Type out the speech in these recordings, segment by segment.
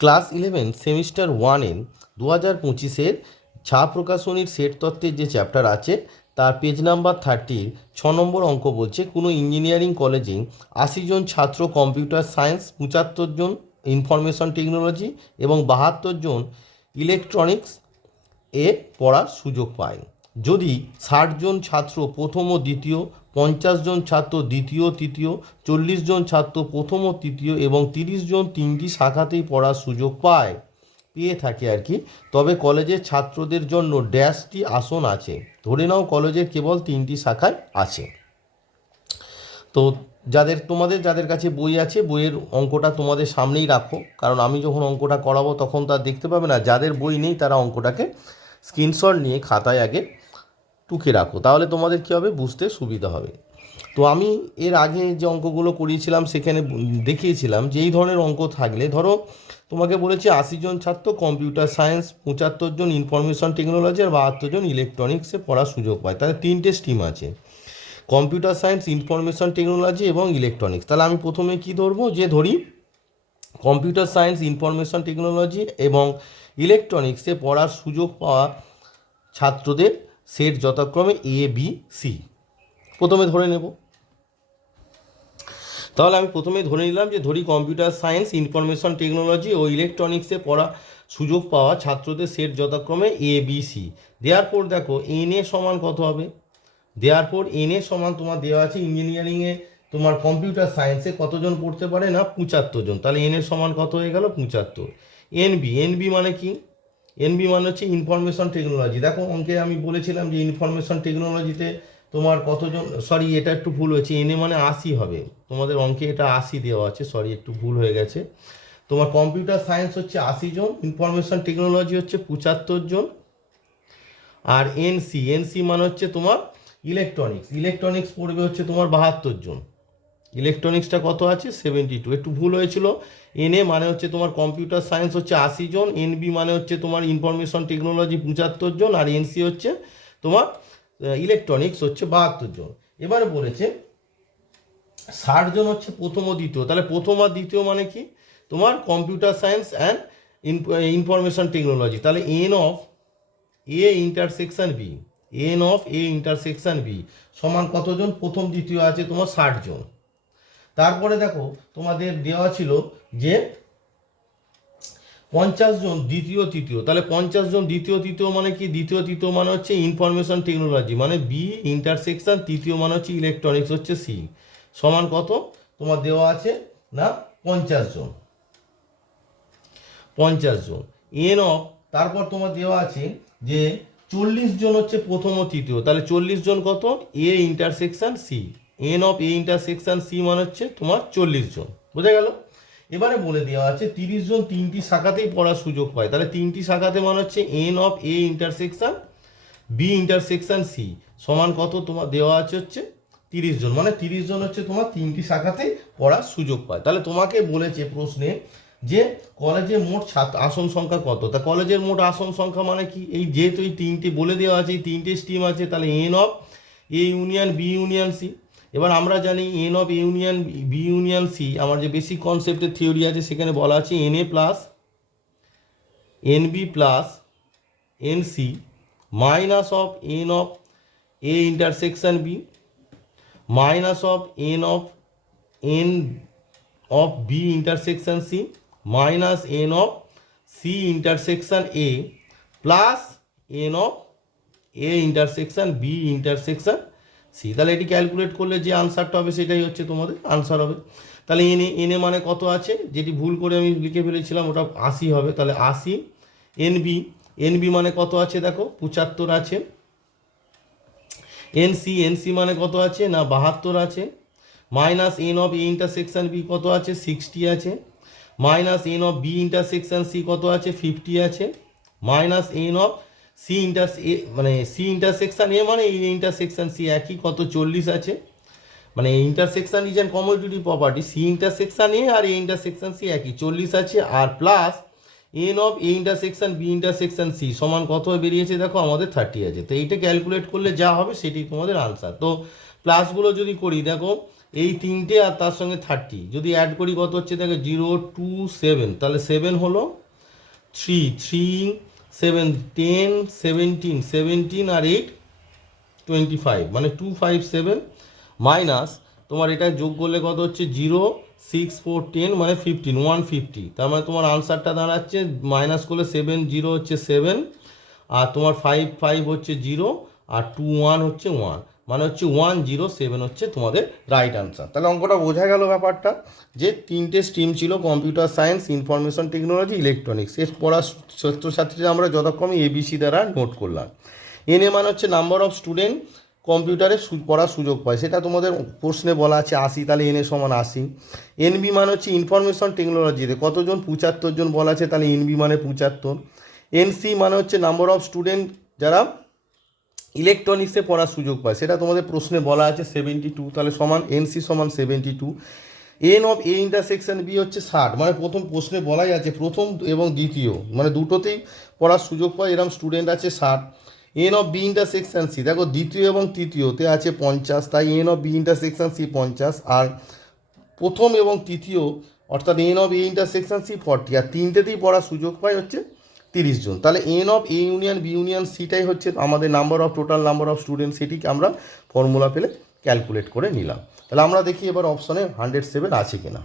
Class eleven semester ওয়ানের দু হাজার পঁচিশের ছা প্রকাশনীর সেট তত্ত্বের যে চ্যাপ্টার আছে, তার পেজ নাম্বার থার্টির ছ নম্বর অঙ্ক বলছে, কোনো ইঞ্জিনিয়ারিং কলেজে আশি জন ছাত্র কম্পিউটার সায়েন্স, পঁচাত্তর জন ইনফরমেশন টেকনোলজি এবং বাহাত্তর জন ইলেকট্রনিক্স এ পড়ার সুযোগ পায়। যদি ষাট জন ছাত্র প্রথম ও দ্বিতীয়, পঞ্চাশ জন ছাত্র দ্বিতীয়, তৃতীয়, চল্লিশ জন ছাত্র প্রথম ও তৃতীয় এবং তিরিশ জন তিনটি শাখাতেই পড়ার সুযোগ পায়। পেয়ে থাকে আর কি। তবে কলেজের ছাত্রদের জন্য ড্যাশটি আসন আছে। ধরে নাও কলেজের কেবল তিনটি শাখায় আছে। তো যাদের, তোমাদের যাদের কাছে বই আছে, বইয়ের অঙ্কটা তোমাদের সামনেই রাখো। কারণ আমি যখন অঙ্কটা করাবো তখন তার দেখতে পাবে না। যাদের বই নেই তারা অঙ্কটাকে স্ক্রিনশট নিয়ে খাতায় আগে টুকে রাখো, তাহলে তোমাদের কী হবে? বুঝতে সুবিধা হবে। তো আমি এর আগে যে অঙ্কগুলো করিয়েছিলাম, সেখানে দেখিয়েছিলাম যে এই ধরনের অঙ্ক থাকলে, ধরো তোমাকে বলেছি আশি জন ছাত্র, কম্পিউটার সায়েন্স, পঁচাত্তর জন ইনফরমেশন টেকনোলজি আর বাহাত্তর জন ইলেকট্রনিক্সে পড়ার সুযোগ পায়। তাহলে তিনটে স্ট্রিম আছে। কম্পিউটার সায়েন্স, ইনফরমেশন টেকনোলজি এবং ইলেকট্রনিক্স। তাহলে আমি প্রথমে কি ধরবো? যে ধরি, কম্পিউটার সায়েন্স, ইনফরমেশন টেকনোলজি এবং ইলেকট্রনিক্সে পড়ার সুযোগ পাওয়া ছাত্রদের সেট যথাক্রমে এ বি সি প্রথমে ধরে নেব। তাহলে আমি প্রথমে ধরে নিলাম যে ধরি কম্পিউটার সায়েন্স, ইনফরমেশন টেকনোলজি ও ইলেকট্রনিক্সে পড়া সুযোগ পাওয়া ছাত্রদের সেট যথাক্রমে এ বি সি দেওয়ার পর দেখো এন এ সমান কত হবে? দেওয়ার পর এন এ সমান তোমার দেওয়া আছে ইঞ্জিনিয়ারিংয়ে তোমার কম্পিউটার সায়েন্সে কতজন পড়তে পারে না? পঁচাত্তর জন। তাহলে এন এর সমান কত হয়ে গেল? পঁচাত্তর। এন বি এন বি মানে কি? এনবি মানে হচ্ছে ইনফরমেশন টেকনোলজি দেখো, অঙ্কে আমি বলেছিলাম যে ইনফরমেশন টেকনোলজিতে তোমার কতজন সরি এটা একটু ভুল হয়েছে। এনে মানে আশি হবে। তোমাদের অঙ্কে এটা আশি দেওয়া আছে। সরি একটু ভুল হয়ে গেছে। তোমার কম্পিউটার সায়েন্স হচ্ছে আশি জন ইনফরমেশন টেকনোলজি হচ্ছে পঁচাত্তর জন, আর এনসি এনসি মানে হচ্ছে তোমার ইলেকট্রনিক্স ইলেকট্রনিক্স পড়বে হচ্ছে তোমার বাহাত্তর জন। ইলেকট্রনিক্সটা কত আছে? সেভেন্টি টু একটু ভুল হয়েছিল। এনএ মানে হচ্ছে তোমার কম্পিউটার সায়েন্স হচ্ছে আশি জন। এনবি মানে হচ্ছে তোমার ইনফরমেশন টেকনোলজি পঁচাত্তর জন। আর এনসি হচ্ছে তোমার ইলেকট্রনিক্স হচ্ছে বাহাত্তর জন। এবারে বলেছে, ষাট জন হচ্ছে প্রথম ও দ্বিতীয়। তাহলে প্রথম আর দ্বিতীয় মানে কি? তোমার computer science and information technology তাহলে n of A intersection B n of A intersection B সমান কতজন? প্রথম, দ্বিতীয় আছে তোমার ষাট জন। তারপরে দেখো, তোমাদের দেওয়া ছিল যে পঞ্চাশ জন দ্বিতীয় তৃতীয়। তাহলে পঞ্চাশ জন দ্বিতীয় তৃতীয় মানে কি? দ্বিতীয় তৃতীয় মানে হচ্ছে ইনফরমেশন টেকনোলজি মানে বি ইন্টারসেকশন তৃতীয় মানে হচ্ছে ইলেকট্রনিক্স হচ্ছে সি সমান কত? তোমার দেওয়া আছে না? পঞ্চাশ জন। পঞ্চাশ জন। এন অফ তারপর তোমার দেওয়া আছে যে চল্লিশ জন হচ্ছে প্রথম ও তৃতীয়। তাহলে চল্লিশ জন কত? A intersection C n of A intersection C মানে হচ্ছে তোমার চল্লিশ জন। বোঝা গেল? এবারে বলে দেওয়া আছে তিরিশ জন তিনটি শাখাতেই পড়ার সুযোগ পায়। তাহলে তিনটি শাখাতে মানে হচ্ছে n of A intersection B intersection C সমান কত তোমার দেওয়া আছে হচ্ছে তিরিশ জন। মানে তিরিশ জন হচ্ছে তোমার তিনটি শাখাতে পড়ার সুযোগ পায়। তাহলে তোমাকে বলেছে প্রশ্নে যে কলেজে মোট ছাত্র আসন সংখ্যা কত? তা কলেজের মোট আসন সংখ্যা মানে কি? এই যেহেতু এই তিনটে বলে দেওয়া আছে, এই তিনটে স্ট্রিম আছে, তাহলে n of A union B union C এবার আমরা জানি n of union B union C আমার যে বেসিক কনসেপ্টের থিওরি আছে, সেখানে বলা আছে n A plus n B plus n C minus of n of A intersection B minus of n of n of B intersection C minus n of C intersection A plus n of A intersection B intersection C তাহলে এটি calculate করলে যে আনসারটা হবে সেটাই হচ্ছে তোমাদের answer হবে। তাহলে এনে এনে মানে কত আছে? যেটি ভুল করে আমি লিখে ফেলেছিলাম, ওটা আশি হবে। তাহলে আশি, এনবি এনবি মানে কত আছে দেখো? পঁচাত্তর আছে। এনসি এনসি মানে কত আছে? না, বাহাত্তর আছে। Minus n of A intersection B কত আছে? সিক্সটি আছে। Minus n of B intersection C কত আছে? ফিফটি আছে। Minus n of C inter A মানে সি ইন্টারসেকশন এ মানে এই ইন্টারসেকশন সি একই কত চল্লিশ আছে। মানে intersection is an commodity property C intersection A R A intersection C একই, চল্লিশ আছে। আর plus n of A intersection B intersection C সমান কত বেরিয়েছে দেখো, আমাদের থার্টি আছে। তো এইটা ক্যালকুলেট করলে যা হবে সেটি তোমাদের আনসার তো প্লাসগুলো যদি করি, দেখো, এই তিনটে আর তার সঙ্গে থার্টি যদি অ্যাড করি কত হচ্ছে? দেখো জিরো টু সেভেন তাহলে সেভেন হলো three three seven ten seventeen seventeen আর এইট টোয়েন্টি ফাইভ মানে টু ফাইভ সেভেন মাইনাস তোমার এটা যোগ করলে কত হচ্ছে? জিরো সিক্স ফোর টেন মানে ফিফটিন ওয়ান ফিফটি তার মানে তোমার আনসারটা দাঁড়াচ্ছে মাইনাস করলে সেভেন জিরো হচ্ছে সেভেন আর তোমার ফাইভ ফাইভ হচ্ছে জিরো আর টু ওয়ান হচ্ছে ওয়ান মানে হচ্ছে ওয়ান জিরো সেভেন হচ্ছে তোমাদের রাইট আনসার তাহলে অঙ্কটা বোঝা গেল ব্যাপারটা যে তিনটে স্ট্রিম ছিল computer science information technology electronics এর পড়া ছাত্রছাত্রীরা আমরা যথাক্রমে এবিসি দ্বারা নোট করলাম। এনে মানে হচ্ছে নাম্বার অফ স্টুডেন্ট কম্পিউটারে পড়ার সুযোগ পায়। সেটা তোমাদের প্রশ্নে বলা আছে আশি, তাহলে এন সমান আশি। এনবি মানে হচ্ছে ইনফরমেশন টেকনোলজিতে কতজন পঁচাত্তর জন বলা আছে, তাহলে এনবি মানে পঁচাত্তর। এনসি মানে হচ্ছে নাম্বার অফ স্টুডেন্ট যারা ইলেকট্রনিক্সে পড়ার সুযোগ পায়। সেটা তোমাদের প্রশ্নে বলা আছে সেভেন্টি টু তাহলে সমান এনসি সমান seventy two n of A intersection B হচ্ছে ষাট। মানে প্রথম প্রশ্নে বলাই আছে, প্রথম এবং দ্বিতীয়। মানে দুটোতেই পড়ার সুযোগ পায় এরকম স্টুডেন্ট আছে ষাট। N of B intersection C দেখো দ্বিতীয় এবং তৃতীয়তে আছে পঞ্চাশ, তাই n of B intersection C পঞ্চাশ, আর প্রথম এবং তৃতীয়, অর্থাৎ n of A intersection C forty আর তিনটেতেই পড়ার সুযোগ পায় হচ্ছে তিরিশ জন। তাহলে n of A union B union সিটাই হচ্ছে আমাদের number of total number of student সেটিকে আমরা ফর্মুলা পেলে ক্যালকুলেট করে নিলাম। তাহলে আমরা দেখি এবার অপশনে হান্ড্রেড সেভেন আছে কিনা।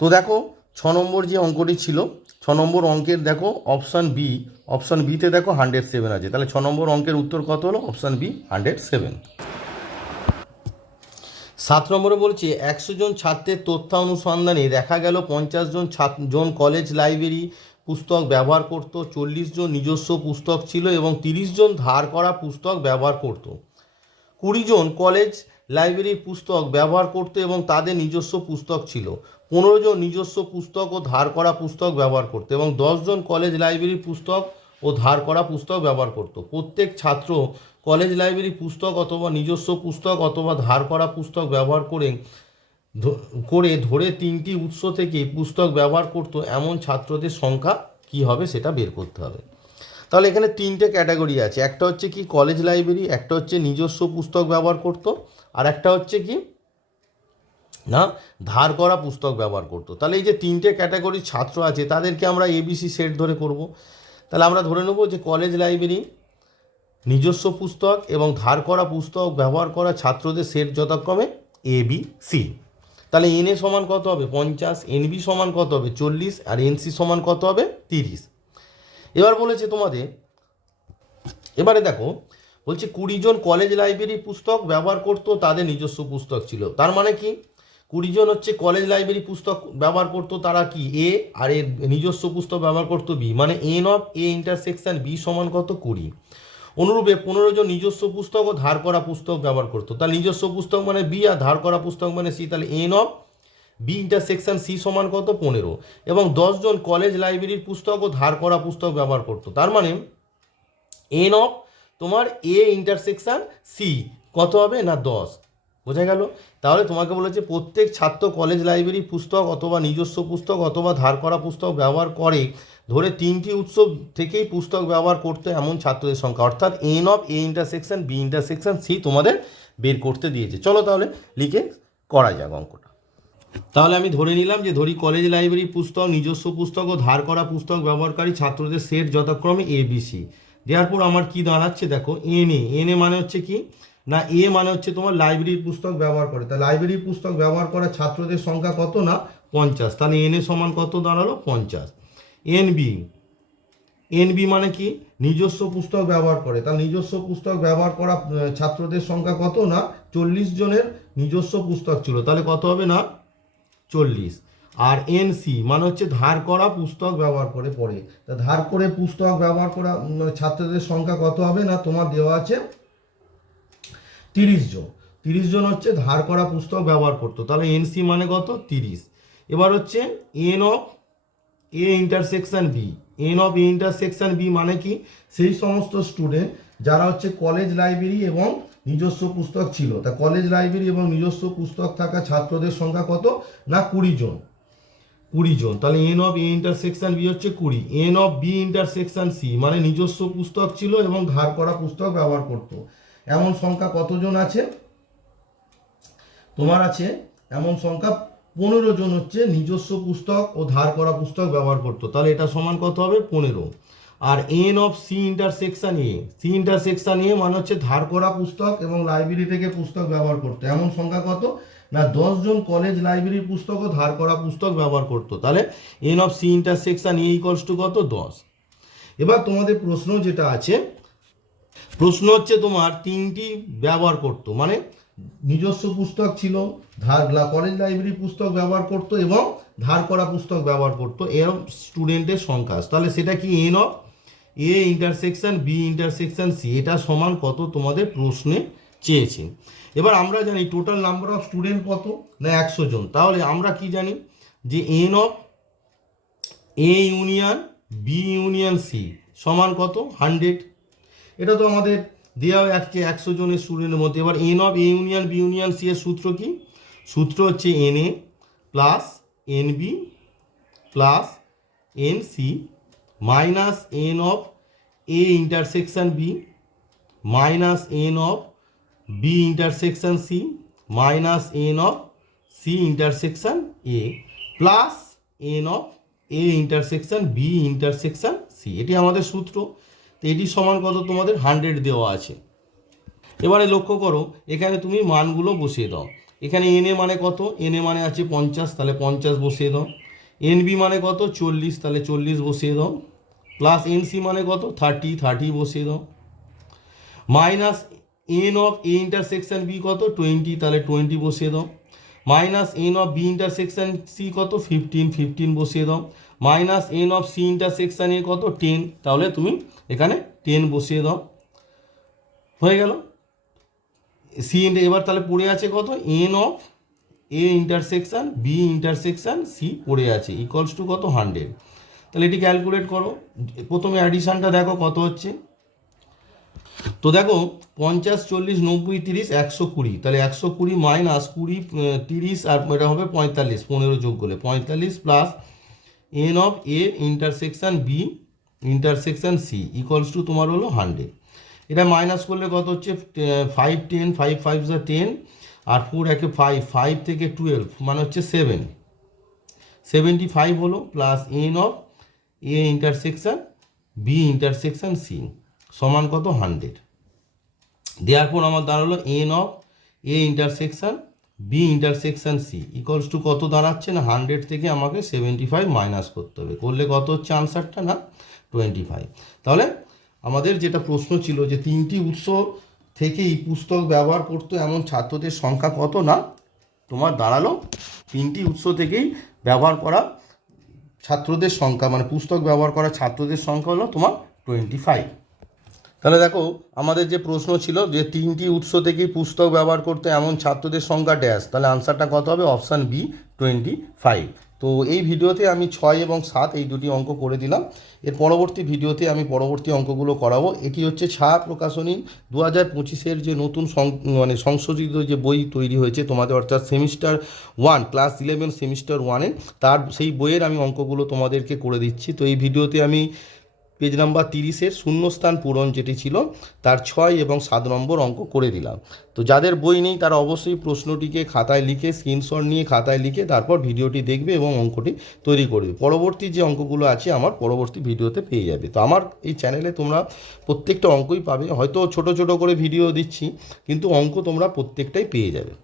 তো দেখো, ছ নম্বর যে অঙ্কটি ছিল, ছ নম্বর অঙ্কের দেখো অপশান বি অপশান বিতে দেখো হান্ড্রেড সেভেন আছে। তাহলে ছ নম্বর অঙ্কের উত্তর কত হলো? অপশান বি হান্ড্রেড সেভেন সাত নম্বরে বলছে, একশো জন ছাত্রের তথ্য অনুসন্ধানে দেখা গেল পঞ্চাশ জন ছাত্র, জন কলেজ লাইব্রেরি পুস্তক ব্যবহার করত, চল্লিশ জন নিজস্ব পুস্তক ছিল এবং তিরিশ জন ধার করা পুস্তক ব্যবহার করত। কুড়ি জন কলেজ লাইব্রেরির পুস্তক ব্যবহার করতো এবং তাদের নিজস্ব পুস্তক ছিল। পনেরো জন নিজস্ব পুস্তক ও ধার করা পুস্তক ব্যবহার করতো এবং জন কলেজ লাইব্রেরির পুস্তক ও ধার করা পুস্তক ব্যবহার করতো। প্রত্যেক ছাত্র কলেজ লাইব্রেরি পুস্তক অথবা নিজস্ব পুস্তক অথবা ধার করা পুস্তক ব্যবহার করে করে ধরে তিনটি উৎস থেকে পুস্তক ব্যবহার করতো, এমন ছাত্রদের সংখ্যা কি হবে সেটা বের করতে হবে। তাহলে এখানে তিনটে ক্যাটাগরি আছে, একটা হচ্ছে কি কলেজ লাইব্রেরি একটা হচ্ছে নিজস্ব পুস্তক ব্যবহার করতো, আর একটা হচ্ছে কি, না, ধার করা পুস্তক ব্যবহার করতো। তাহলে এই যে তিনটে ক্যাটাগরির ছাত্র আছে, তাদেরকে আমরা এবিসি সেট ধরে করব। তাহলে আমরা ধরে নেব যে কলেজ লাইব্রেরি নিজস্ব পুস্তক এবং ধার করা পুস্তক ব্যবহার করা ছাত্রদের সেট যথাক্রমে এ বি সি তাহলে এন এ সমান কত হবে? পঞ্চাশ এনবি সমান কত হবে? চল্লিশ আর এনসি সমান কত হবে? তিরিশ। এবার বলেছে তোমাদের, এবারে দেখো, বলছে কুড়ি জন কলেজ লাইব্রেরি পুস্তক ব্যবহার করতো, তাদের নিজস্ব পুস্তক ছিল। তার মানে কি? কুড়ি জন হচ্ছে কলেজ লাইব্রেরি পুস্তক ব্যবহার করতো, তারা কি? এ আর এর নিজস্ব পুস্তক ব্যবহার করতো বি মানে n of A intersection B সমান কত? কুড়ি। অনুরূপে পনেরো জন নিজস্ব পুস্তক ও ধার করা পুস্তক ব্যবহার করতো। তার নিজস্ব পুস্তক মানে বি আর ধার করা পুস্তক মানে সি, তাহলে n of B intersection C সমান কত? পনেরো। এবং জন কলেজ লাইব্রেরির পুস্তক ও ধার করা পুস্তক ব্যবহার করতো। তার মানে এন অফ তোমার এ ইন্টারসেকশন সি। কত হবে না দশ? বোঝা গেল? তাহলে তোমাকে বলেছে প্রত্যেক ছাত্র কলেজ লাইব্রেরি পুস্তক অথবা নিজস্ব পুস্তক অথবা ধার করা পুস্তক ব্যবহার করে ধরে তিনটি উৎস থেকেই পুস্তক ব্যবহার করতে এমন ছাত্রদের সংখ্যা। অর্থাৎ n of A intersection B intersection C তোমাদের বের করতে দিয়েছে। চলো তাহলে লিখে করা যাক অঙ্কটা। তাহলে আমি ধরে নিলাম যে ধরি কলেজ লাইব্রেরি পুস্তক, নিজস্ব পুস্তক ও ধার করা পুস্তক ব্যবহারকারী ছাত্রদের সেট যথাক্রমে এ বি সি দেওয়ার পর আমার কি দাঁড়াচ্ছে? দেখো এন এ এন এ মানে হচ্ছে কি? না এ মানে হচ্ছে তোমার লাইব্রেরির পুস্তক ব্যবহার করে। তা লাইব্রেরির পুস্তক ব্যবহার করা ছাত্রদের সংখ্যা কত না? পঞ্চাশ। তাহলে এন এ সমান কত? দাঁড়াল পঞ্চাশ। এন বি এনবি মানে কি? নিজস্ব পুস্তক ব্যবহার করে। তার নিজস্ব পুস্তক ব্যবহার করা ছাত্রদের সংখ্যা কত না? চল্লিশ জনের নিজস্ব পুস্তক ছিল। তাহলে কত হবে না? চল্লিশ। আর এনসি মানে হচ্ছে ধার করা পুস্তক ব্যবহার করে পড়ে। তা ধার করে পুস্তক ব্যবহার করা ছাত্রদের সংখ্যা কত হবে না? তোমার দেওয়া আছে তিরিশ জন। তিরিশ জন হচ্ছে ধার করা পুস্তক ব্যবহার করতো। তাহলে এনসি মানে কত? তিরিশ। এবার হচ্ছে n of A intersection B n of A intersection B মানে কি? সেই সমস্ত স্টুডেন্ট যারা হচ্ছে কলেজ লাইব্রেরি এবং নিজস্ব পুস্তক ছিল। তা কলেজ লাইব্রেরি এবং নিজস্ব পুস্তক থাকা ছাত্রদের সংখ্যা কত? না, কুড়ি জন। কুড়ি জন। তাহলে n of A intersection B হচ্ছে কুড়ি। N of B intersection C মানে নিজস্ব পুস্তক ছিল এবং ধার করা পুস্তক ব্যবহার করত। এমন সংখ্যা কতজন আছে? তোমার আছে এমন সংখ্যা পনেরো জন হচ্ছে নিজস্ব পুস্তক ও ধার করা পুস্তক ব্যবহার করতো। তাহলে এটা সমান কত হবে? পনেরো। আর n of C intersection A C intersection A মানে হচ্ছে ধার করা পুস্তক এবং লাইব্রেরি থেকে পুস্তক ব্যবহার করতো। এমন সংখ্যা কত? না জন কলেজ লাইব্রেরির পুস্তক ও ধার করা পুস্তক ব্যবহার করতো। তাহলে n of C intersection A equals to কত? দশ। এবার তোমাদের প্রশ্ন যেটা আছে, প্রশ্ন হচ্ছে তোমার তিনটি ব্যবহার করতো। মানে নিজস্ব পুস্তক ছিল, ধার কলেজ লাইব্রেরি পুস্তক ব্যবহার করতো এবং ধার করা পুস্তক ব্যবহার করতো। এরম স্টুডেন্টের সংখ্যা তাহলে সেটা কি n of A intersection B intersection C এটা সমান কত তোমাদের প্রশ্নে চেয়েছে। এবার আমরা জানি টোটাল নাম্বার অফ স্টুডেন্ট কত? না, একশো জন। তাহলে আমরা কি জানি? যে n of A union B union C সমান কত? হান্ড্রেড এটা তো আমাদের দেওয়া আছে একশো জনের স্টুডেন্টের মধ্যে। এবার n of A union B union C এর সূত্র কি? সূত্র হচ্ছে n A plus n B plus n C minus n of A intersection B minus n of B intersection C minus n of C intersection A plus n of A intersection B intersection C এটি আমাদের সূত্র। তো এটি সমান কত তোমাদের? Hundred দেওয়া আছে। এবারে লক্ষ্য করো, এখানে তুমি মানগুলো বসিয়ে দাও। এখানে এন এ মানে কত? এন এ মানে আছে পঞ্চাশ, তাহলে পঞ্চাশ বসিয়ে দাও। এন বি মানে কত? চল্লিশ, তাহলে চল্লিশ বসিয়ে দাও। প্লাস এন সি মানে কত? থার্টি থার্টি বসিয়ে দাও। Minus n of A intersection B কত? টোয়েন্টি তাহলে টোয়েন্টি বসিয়ে দাও। Minus n of B intersection C কত? ফিফটিন ফিফটিন বসিয়ে দাও। Minus n of C intersection A কত? টেন। তাহলে তুমি এখানে টেন বসিয়ে দাও। হয়ে গেল? সি এবার তাহলে পড়ে আছে কত? N of A intersection, B intersection, C পড়ে আছে। ইকলস টু কত? হান্ড্রেড। তাহলে এটি ক্যালকুলেট করো। প্রথমে অ্যাডিশনটা দেখো কত হচ্ছে। তো দেখো, পঞ্চাশ, চল্লিশ, নব্বই, তিরিশ, একশো কুড়ি। তাহলে একশো কুড়ি মাইনাস কুড়ি, তিরিশ, আর এটা হবে পঁয়তাল্লিশ, পনেরো যোগ করলে। পঁয়তাল্লিশ plus n of A intersection B intersection C equals to তোমার হলো হান্ড্রেড এটা মাইনাস করলে কত হচ্ছে? ফাইভ টেন ফাইভ ফাইভ যা টেন আর ফোর একে ফাইভ ফাইভ থেকে টুয়েলভ মানে হচ্ছে সেভেন সেভেন্টি ফাইভ হলো plus n of A intersection B intersection C সমান কত? হান্ড্রেড দেওয়ার পর আমার দাঁড়াল n of A intersection B intersection C equals to কত দাঁড়াচ্ছে না? হান্ড্রেড থেকে আমাকে সেভেন্টি ফাইভ মাইনাস করতে হবে। করলে কত হচ্ছে আনসারটা না? টোয়েন্টি ফাইভ তাহলে আমাদের যেটা প্রশ্ন ছিল যে তিনটি উৎস থেকেই পুস্তক ব্যবহার করতো এমন ছাত্রদের সংখ্যা কত না? তোমার দাঁড়াল। তিনটি উৎস থেকেই ব্যবহার করা ছাত্রদের সংখ্যা মানে পুস্তক ব্যবহার করা ছাত্রদের সংখ্যা হলো তোমার টোয়েন্টি ফাইভ তাহলে দেখো, আমাদের যে প্রশ্ন ছিল যে তিনটি উৎস থেকে পুস্তক ব্যবহার করতে এমন ছাত্রদের সংখ্যা ড্যাশ, তাহলে আনসারটা কত হবে? অপশান বি টোয়েন্টি ফাইভ তো এই ভিডিওতে আমি ছয় এবং সাত এই দুটি অঙ্ক করে দিলাম। এর পরবর্তী ভিডিওতে আমি পরবর্তী অঙ্কগুলো করাবো। এটি হচ্ছে ছায়া প্রকাশনী দু হাজার পঁচিশের যে নতুন মানে সংশোধিত যে বই তৈরি হয়েছে তোমাদের, অর্থাৎ semester one, class eleven semester ওয়ানে তার সেই বইয়ের আমি অঙ্কগুলো তোমাদেরকে করে দিচ্ছি। তো এই ভিডিওতে আমি পেজ নাম্বার তিরিশের শূন্যস্থান পূরণ যেটি ছিল, তার ছয় এবং সাত নম্বর অঙ্ক করে দিলাম। তো যাদের বই নেই, তারা অবশ্যই প্রশ্নটিকে খাতায় লিখে স্ক্রিনশট নিয়ে খাতায় লিখে তারপর ভিডিওটি দেখবে এবং অঙ্কটি তৈরি করবে। পরবর্তী যে অঙ্কগুলো আছে, আমার পরবর্তী ভিডিওতে পেয়ে যাবে। তো আমার এই চ্যানেলে তোমরা প্রত্যেকটা অঙ্কই পাবে। হয়তো ছোট ছোট করে ভিডিও দিচ্ছি, কিন্তু অঙ্ক তোমরা প্রত্যেকটাই পেয়ে যাবে।